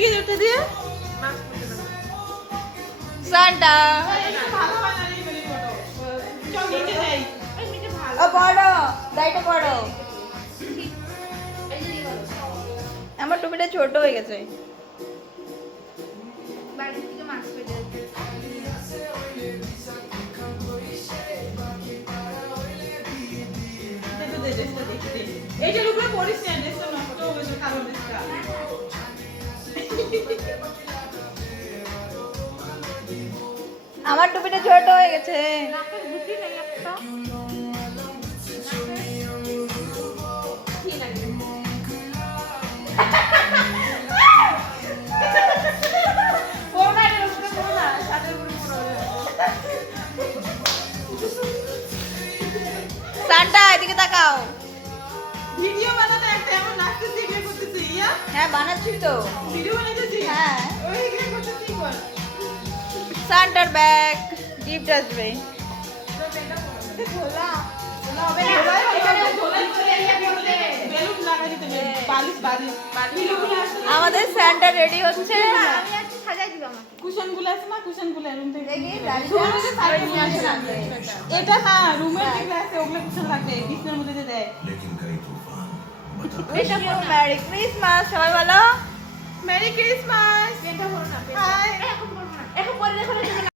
দেখি ওটা দিয়ে সান্টা ও পড়ো দাইটা পড়ো আমার টুপিটা ছোট হয়ে গেছে এইটার উপরে পড়িস না, ড্রেসটা নষ্ট হয়ে গেছে, কালো ড্রেসটা। আমার টুপিটা ছোট হয়ে গেছে সান্টা এদিকে তাকাও ভিডিও বানাতে একটা এমন নাচতেছি, এগুলো করতেছি, ইয়া? হ্যাঁ বানাচ্ছি তো ভিডিও বানাইতেছি? হ্যাঁ। ওই এগুলো করতেছি, কর। সান্টার ব্যাগ গিফট আসবে ধোলা, ধোলা হবে না, ধোলাই হবে, এখানে ধোলাই করে ইয়া করতে হবে। বেলুন লাগাই দিতে হবে, বালিশ। বেলুনগুলো আসলে আমাদের স্যান্টা রেডি হচ্ছে আমি আজকে সাজাই দিব আমাকে কুশনগুলো আছে না, কুশনগুলো রুম থেকে দেখি, কিনে দাঁড়িয়ে শুরু দাঁড়িয়ে থেকে সাইডে নিয়ে আসে কুশন লাগবে। লাগবে। এটা না, রুমের যেগুলো আছে ওগুলো কুশন লাগবে, বিছানার মধ্যে যে দেয়। लेकिन कई तूफान উইশ ইউ মেরি ক্রিসমাস সবাই বলো মেরি ক্রিসমাস। পেনটা ভরো না হাই। এখন ভরবো না এখন পরে দেখো